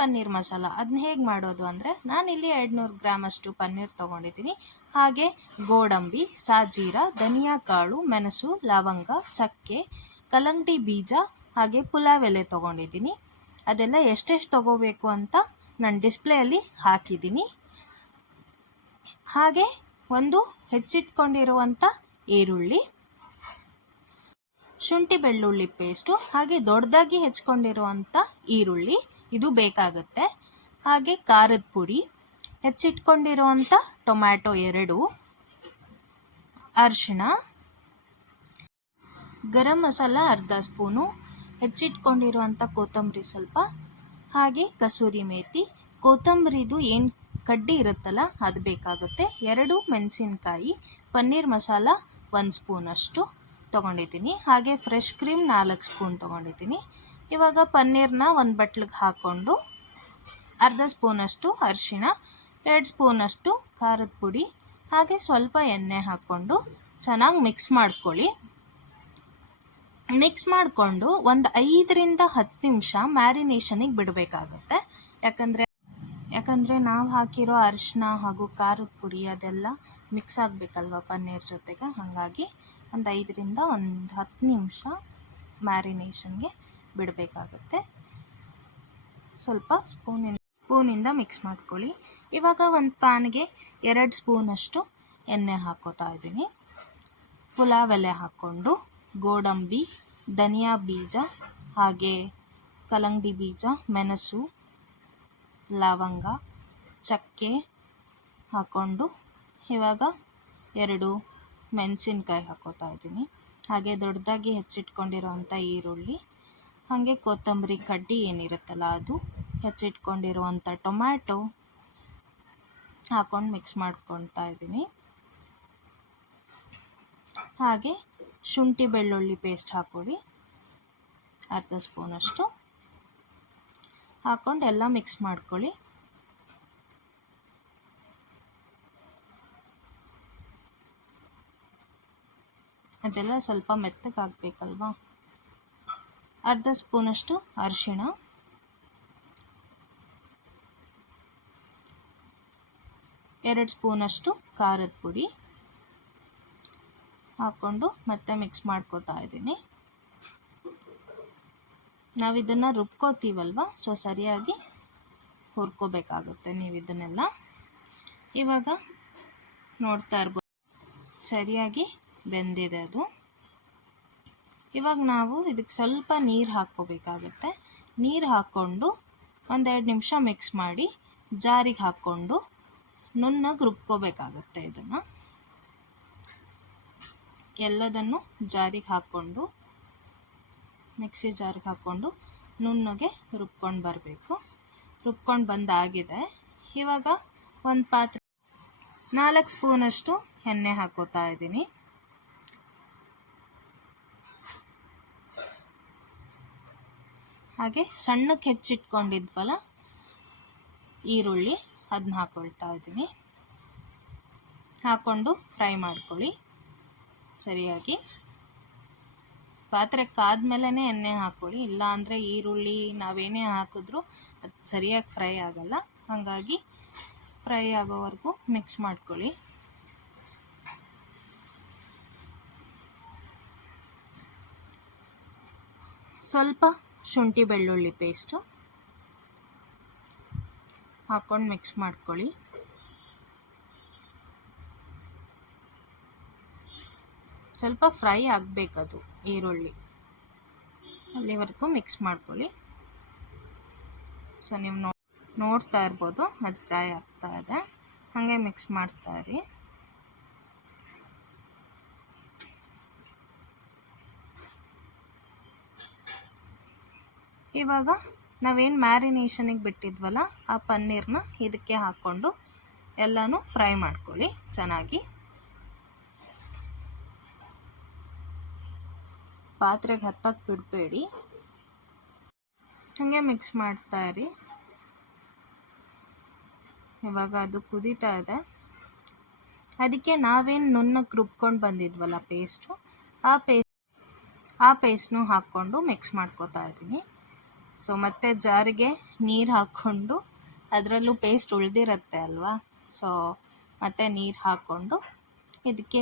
ಪನ್ನೀರ್ ಮಸಾಲ ಅದನ್ನ ಹೇಗೆ ಮಾಡೋದು ಅಂದರೆ, ನಾನಿಲ್ಲಿ 200 ಗ್ರಾಮ್ ಅಷ್ಟು ಪನ್ನೀರ್ ತೊಗೊಂಡಿದ್ದೀನಿ. ಹಾಗೆ ಗೋಡಂಬಿ, ಸಾಜೀರ, ಧನಿಯಾ ಕಾಳು, ಮೆಣಸು, ಲವಂಗ, ಚಕ್ಕೆ, ಕಲ್ಲಂಗಡಿ ಬೀಜ ಹಾಗೆ ಪುಲಾವ್ ಎಲೆ ತೊಗೊಂಡಿದ್ದೀನಿ. ಅದೆಲ್ಲ ಎಷ್ಟೆಷ್ಟು ತೊಗೋಬೇಕು ಅಂತ ನಾನು ಡಿಸ್ಪ್ಲೇಯಲ್ಲಿ ಹಾಕಿದ್ದೀನಿ. ಹಾಗೆ ಒಂದು ಹೆಚ್ಚಿಟ್ಕೊಂಡಿರುವಂಥ ಈರುಳ್ಳಿ, ಶುಂಠಿ ಬೆಳ್ಳುಳ್ಳಿ ಪೇಸ್ಟು, ಹಾಗೆ ದೊಡ್ಡದಾಗಿ ಹೆಚ್ಕೊಂಡಿರುವಂಥ ಈರುಳ್ಳಿ ಇದು ಬೇಕಾಗುತ್ತೆ. ಹಾಗೆ ಖಾರದ ಪುಡಿ, ಹೆಚ್ಚಿಟ್ಕೊಂಡಿರುವಂಥ ಟೊಮ್ಯಾಟೊ 2, ಅರಿಶಿಣ, ಗರಂ ಮಸಾಲ ಅರ್ಧ ಸ್ಪೂನು, ಹೆಚ್ಚಿಟ್ಕೊಂಡಿರುವಂಥ ಕೊತ್ತಂಬರಿ ಸ್ವಲ್ಪ, ಹಾಗೆ ಕಸೂರಿ ಮೇಥಿ, ಕೊತ್ತಂಬರಿದು ಏನು ಕಡ್ಡಿ ಇರುತ್ತಲ್ಲ ಅದು ಬೇಕಾಗುತ್ತೆ, 2 ಮೆಣಸಿನ್ಕಾಯಿ, ಪನ್ನೀರ್ ಮಸಾಲ 1 ಸ್ಪೂನಷ್ಟು ತೊಗೊಂಡಿದ್ದೀನಿ. ಹಾಗೆ ಫ್ರೆಶ್ ಕ್ರೀಮ್ 4 ಸ್ಪೂನ್ ತೊಗೊಂಡಿದ್ದೀನಿ. ಇವಾಗ ಪನ್ನೀರ್ನ ಒಂದು ಬಟ್ಲಿಗೆ ಹಾಕ್ಕೊಂಡು ಅರ್ಧ ಸ್ಪೂನಷ್ಟು ಅರಿಶಿಣ, 2 ಸ್ಪೂನಷ್ಟು ಖಾರದ ಪುಡಿ, ಹಾಗೆ ಸ್ವಲ್ಪ ಎಣ್ಣೆ ಹಾಕ್ಕೊಂಡು ಚೆನ್ನಾಗಿ ಮಿಕ್ಸ್ ಮಾಡ್ಕೊಳ್ಳಿ. ಮಿಕ್ಸ್ ಮಾಡಿಕೊಂಡು ಒಂದು 5ರಿಂದ 10 ನಿಮಿಷ ಮ್ಯಾರಿನೇಷನಿಗೆ ಬಿಡಬೇಕಾಗುತ್ತೆ. ಯಾಕಂದರೆ ನಾವು ಹಾಕಿರೋ ಅರಿಶಿನ ಹಾಗೂ ಖಾರದ ಪುಡಿ ಅದೆಲ್ಲ ಮಿಕ್ಸ್ ಆಗಬೇಕಲ್ವ ಪನ್ನೀರ್ ಜೊತೆಗೆ. ಹಾಗಾಗಿ ಒಂದು 5ರಿಂದ 10 ನಿಮಿಷ ಮ್ಯಾರಿನೇಷನ್ಗೆ ಬಿಡಬೇಕಾಗುತ್ತೆ. ಸ್ವಲ್ಪ ಸ್ಪೂನಿಂದ ಮಿಕ್ಸ್ ಮಾಡ್ಕೊಳ್ಳಿ. ಇವಾಗ ಒಂದು ಪ್ಯಾನ್ಗೆ 2 ಸ್ಪೂನಷ್ಟು ಎಣ್ಣೆ ಹಾಕೋತಾ ಇದ್ದೀನಿ. ಪುಲಾವ್ ಎಲೆ ಹಾಕ್ಕೊಂಡು ಗೋಡಂಬಿ, ಧನಿಯಾ ಬೀಜ, ಹಾಗೆ ಕಲ್ಲಂಗಡಿ ಬೀಜ, ಮೆಣಸು, ಲವಂಗ, ಚಕ್ಕೆ ಹಾಕ್ಕೊಂಡು ಇವಾಗ 2 ಮೆಣಸಿನ್ಕಾಯಿ ಹಾಕೋತಾ ಇದ್ದೀನಿ. ಹಾಗೆ ದೊಡ್ಡದಾಗಿ ಹೆಚ್ಚಿಟ್ಕೊಂಡಿರೋವಂಥ ಈರುಳ್ಳಿ, ಹಾಗೆ ಕೊತ್ತಂಬರಿ ಕಡ್ಡಿ ಏನಿರುತ್ತಲ್ಲ ಅದು, ಹೆಚ್ಚಿಟ್ಕೊಂಡಿರುವಂಥ ಟೊಮ್ಯಾಟೊ ಹಾಕ್ಕೊಂಡು ಮಿಕ್ಸ್ ಮಾಡ್ಕೊತಾ ಇದ್ದೀನಿ. ಹಾಗೆ ಶುಂಠಿ ಬೆಳ್ಳುಳ್ಳಿ ಪೇಸ್ಟ್ ಹಾಕ್ಕೊಳ್ಳಿ, ಅರ್ಧ ಸ್ಪೂನಷ್ಟು ಹಾಕ್ಕೊಂಡು ಎಲ್ಲ ಮಿಕ್ಸ್ ಮಾಡ್ಕೊಳ್ಳಿ. ಅದೆಲ್ಲ ಸ್ವಲ್ಪ ಮೆತ್ತಗಾಗಬೇಕಲ್ವಾ. ಅರ್ಧ ಸ್ಪೂನಷ್ಟು ಅರಿಶಿಣ, 2 ಸ್ಪೂನಷ್ಟು ಖಾರದ ಪುಡಿ ಹಾಕ್ಕೊಂಡು ಮತ್ತೆ ಮಿಕ್ಸ್ ಮಾಡ್ಕೋತಾ ಇದ್ದೀನಿ. ನಾವು ಇದನ್ನು ರುಬ್ಕೋತೀವಲ್ವ, ಸೊ ಸರಿಯಾಗಿ ಹುರ್ಕೋಬೇಕಾಗುತ್ತೆ ನೀವು ಇದನ್ನೆಲ್ಲ. ಇವಾಗ ನೋಡ್ತಾ ಇರ್ಬೋದು ಸರಿಯಾಗಿ ಬೆಂದಿದೆ ಅದು. ಇವಾಗ ನಾವು ಇದಕ್ಕೆ ಸ್ವಲ್ಪ ನೀರು ಹಾಕ್ಕೋಬೇಕಾಗುತ್ತೆ. ನೀರು ಹಾಕ್ಕೊಂಡು 1-2 ನಿಮಿಷ ಮಿಕ್ಸ್ ಮಾಡಿ ಜಾರಿಗೆ ಹಾಕ್ಕೊಂಡು ನುಣ್ಣಗೆ ರುಬ್ಕೋಬೇಕಾಗುತ್ತೆ. ಇದನ್ನು ಎಲ್ಲದನ್ನು ಜಾರಿಗೆ ಹಾಕ್ಕೊಂಡು ಮಿಕ್ಸಿ ಜಾರಿಗೆ ಹಾಕ್ಕೊಂಡು ನುಣ್ಣಗೆ ರುಬ್ಕೊಂಡು ಬರಬೇಕು. ರುಬ್ಕೊಂಡು ಬಂದಾಗಿದೆ. ಇವಾಗ ಒಂದು ಪಾತ್ರೆ 4 ಸ್ಪೂನಷ್ಟು ಎಣ್ಣೆ ಹಾಕೋತಾ ಇದ್ದೀನಿ. ಹಾಗೆ ಸಣ್ಣಕ್ಕೆ ಹೆಚ್ಚಿಟ್ಕೊಂಡಿದ್ವಲ್ಲ ಈರುಳ್ಳಿ ಅದನ್ನ ಹಾಕ್ಕೊಳ್ತಾ ಇದ್ದೀನಿ. ಹಾಕ್ಕೊಂಡು ಫ್ರೈ ಮಾಡ್ಕೊಳ್ಳಿ ಸರಿಯಾಗಿ. ಪಾತ್ರೆ ಕಾದ್ಮೇಲೆ ಎಣ್ಣೆ ಹಾಕ್ಕೊಳ್ಳಿ, ಇಲ್ಲ ಅಂದರೆ ಈರುಳ್ಳಿ ನಾವೇನೇ ಹಾಕಿದ್ರೂ ಅದು ಸರಿಯಾಗಿ ಫ್ರೈ ಆಗಲ್ಲ. ಹಾಗಾಗಿ ಫ್ರೈ ಆಗೋವರೆಗೂ ಮಿಕ್ಸ್ ಮಾಡ್ಕೊಳ್ಳಿ. ಸ್ವಲ್ಪ ಶುಂಠಿ ಬೆಳ್ಳುಳ್ಳಿ ಪೇಸ್ಟು ಹಾಕ್ಕೊಂಡು ಮಿಕ್ಸ್ ಮಾಡ್ಕೊಳ್ಳಿ. ಸ್ವಲ್ಪ ಫ್ರೈ ಆಗಬೇಕದು ಈರುಳ್ಳಿ, ಅಲ್ಲಿವರೆಗೂ ಮಿಕ್ಸ್ ಮಾಡ್ಕೊಳ್ಳಿ. ಸೊ ನೀವು ನೋಡ್ತಾ ಇರ್ಬೋದು ಅದು ಫ್ರೈ ಆಗ್ತಾ ಇದೆ, ಹಾಗೆ ಮಿಕ್ಸ್ ಮಾಡ್ತಾ ಇರಿ. ಇವಾಗ ನಾವೇನು ಮ್ಯಾರಿನೇಷನಿಗೆ ಬಿಟ್ಟಿದ್ವಲ್ಲ ಆ ಪನ್ನೀರ್ನ ಇದಕ್ಕೆ ಹಾಕ್ಕೊಂಡು ಎಲ್ಲನೂ ಫ್ರೈ ಮಾಡ್ಕೊಳ್ಳಿ ಚೆನ್ನಾಗಿ. ಪಾತ್ರೆಗೆ ಹತ್ತಕ್ಕೆ ಬಿಡಬೇಡಿ, ಹಾಗೆ ಮಿಕ್ಸ್ ಮಾಡ್ತಾ ಇರಿ. ಇವಾಗ ಅದು ಕುದೀತಾ ಇದೆ. ಅದಕ್ಕೆ ನಾವೇನು ನುಣ್ಣಕ್ಕೆ ರುಬ್ಕೊಂಡು ಬಂದಿದ್ವಲ್ಲ ಪೇಸ್ಟು, ಆ ಪೇಸ್ಟ್ನು ಹಾಕ್ಕೊಂಡು ಮಿಕ್ಸ್ ಮಾಡ್ಕೋತಾ ಇದ್ದೀನಿ. ಸೊ ಮತ್ತೆ ಜಾರಿಗೆ ನೀರು ಹಾಕ್ಕೊಂಡು, ಅದರಲ್ಲೂ ಪೇಸ್ಟ್ ಉಳಿದಿರುತ್ತೆ ಅಲ್ವಾ, ಸೊ ಮತ್ತೆ ನೀರು ಹಾಕ್ಕೊಂಡು ಇದಕ್ಕೆ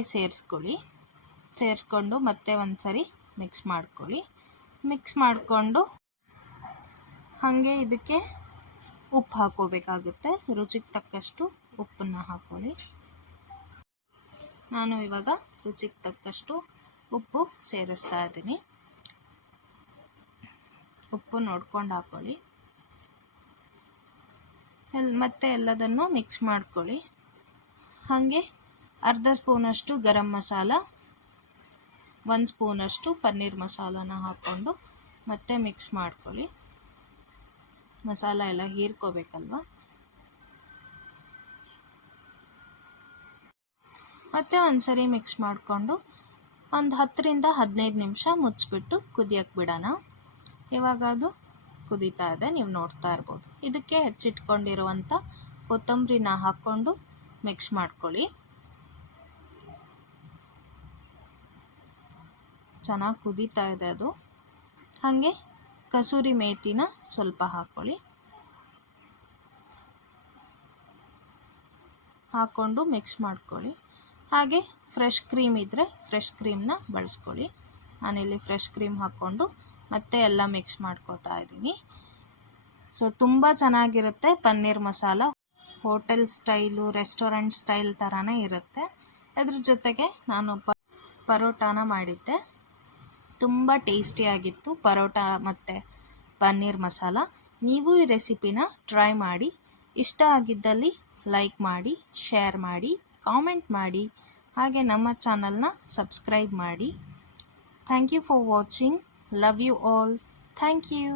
ಸೇರಿಸ್ಕೊಂಡು ಮತ್ತೆ ಒಂದು ಸರಿ ಮಿಕ್ಸ್ ಮಾಡ್ಕೊಳ್ಳಿ. ಮಿಕ್ಸ್ ಮಾಡಿಕೊಂಡು ಹಾಗೆ ಇದಕ್ಕೆ ಉಪ್ಪು ಹಾಕೋಬೇಕಾಗುತ್ತೆ. ರುಚಿಗೆ ತಕ್ಕಷ್ಟು ಉಪ್ಪನ್ನು ಹಾಕ್ಕೊಳ್ಳಿ. ನಾನು ಇವಾಗ ರುಚಿಗೆ ತಕ್ಕಷ್ಟು ಉಪ್ಪು ಸೇರಿಸ್ತಾ ಇದ್ದೀನಿ. ಉಪ್ಪು ನೋಡ್ಕೊಂಡು ಹಾಕ್ಕೊಳ್ಳಿ. ಮತ್ತೆ ಎಲ್ಲದನ್ನು ಮಿಕ್ಸ್ ಮಾಡ್ಕೊಳ್ಳಿ. ಹಾಗೆ ಅರ್ಧ ಸ್ಪೂನಷ್ಟು ಗರಂ ಮಸಾಲ, 1 ಸ್ಪೂನಷ್ಟು ಪನ್ನೀರ್ ಮಸಾಲಾನ ಹಾಕ್ಕೊಂಡು ಮತ್ತೆ ಮಿಕ್ಸ್ ಮಾಡ್ಕೊಳ್ಳಿ. ಮಸಾಲ ಎಲ್ಲ ಹೀರ್ಕೋಬೇಕಲ್ವ. ಮತ್ತೆ ಒಂದ್ಸರಿ ಮಿಕ್ಸ್ ಮಾಡಿಕೊಂಡು ಒಂದು 10ರಿಂದ 15 ನಿಮಿಷ ಮುಚ್ಚಿಬಿಟ್ಟು ಕುದಿಯಕ್ಕೆ ಬಿಡೋಣ. ಇವಾಗ ಅದು ಕುದೀತಾ ಇದೆ, ನೀವು ನೋಡ್ತಾ ಇರ್ಬೋದು. ಇದಕ್ಕೆ ಹೆಚ್ಚಿಟ್ಕೊಂಡಿರುವಂಥ ಕೊತ್ತಂಬರಿನ ಹಾಕ್ಕೊಂಡು ಮಿಕ್ಸ್ ಮಾಡ್ಕೊಳ್ಳಿ. ಚೆನ್ನಾಗಿ ಕುದೀತಾ ಇದೆ ಅದು. ಹಾಗೆ ಕಸೂರಿ ಮೇಥಿನ ಸ್ವಲ್ಪ ಹಾಕ್ಕೊಂಡು ಮಿಕ್ಸ್ ಮಾಡ್ಕೊಳ್ಳಿ. ಹಾಗೆ ಫ್ರೆಶ್ ಕ್ರೀಮ್ ಇದ್ದರೆ ಫ್ರೆಶ್ ಕ್ರೀಮ್ನ ಬಳಸ್ಕೊಳ್ಳಿ. ನಾನಿಲ್ಲಿ ಫ್ರೆಶ್ ಕ್ರೀಮ್ ಹಾಕ್ಕೊಂಡು ಮತ್ತೆ ಎಲ್ಲ ಮಿಕ್ಸ್ ಮಾಡ್ಕೋತಾ ಇದ್ದೀನಿ. ಸೊ ತುಂಬ ಚೆನ್ನಾಗಿರುತ್ತೆ paneer masala. Hotel style, restaurant style ಥರನೇ ಇರುತ್ತೆ. ಅದ್ರ ಜೊತೆಗೆ ನಾನು ಪರೋಟಾನ ಮಾಡಿದ್ದೆ, ತುಂಬ ಟೇಸ್ಟಿಯಾಗಿತ್ತು ಪರೋಟ ಮತ್ತು ಪನ್ನೀರ್ ಮಸಾಲ. ನೀವು ಈ ರೆಸಿಪಿನ ಟ್ರೈ ಮಾಡಿ. ಇಷ್ಟ ಆಗಿದ್ದಲ್ಲಿ ಲೈಕ್ ಮಾಡಿ, ಶೇರ್ ಮಾಡಿ, ಕಾಮೆಂಟ್ ಮಾಡಿ, ಹಾಗೆ ನಮ್ಮ ಚಾನಲ್ನ ಸಬ್ಸ್ಕ್ರೈಬ್ ಮಾಡಿ. Thank you for watching. Love you all. Thank you.